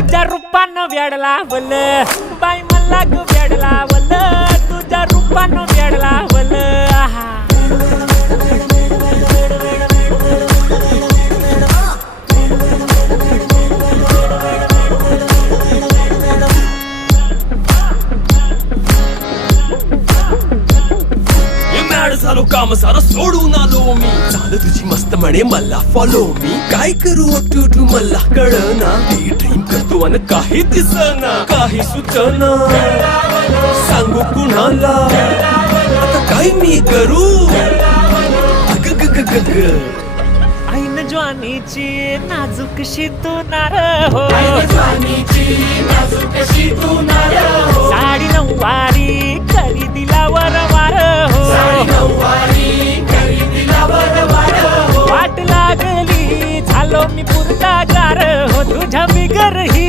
तुझ्या रूपानं वेड लावल बाई मला ग वेड लावल तुझ्या रूपानं वेड लावल झालो काम सारं सोडून आलो मी झालं तुझी मस्त म्हणे मला फॉलो मी काय करू टू मला कळना ड्रीम करतो आणि काही दिसना काही सुचना सांगू कुणाला आता काय मी करू ऐन ज्वानीची नाजूकशी तू नार हो साडी नऊवारी करी दिला वरवार हो वाट लागली झालो मी पुरता गार हो तुझ्या बिगर ही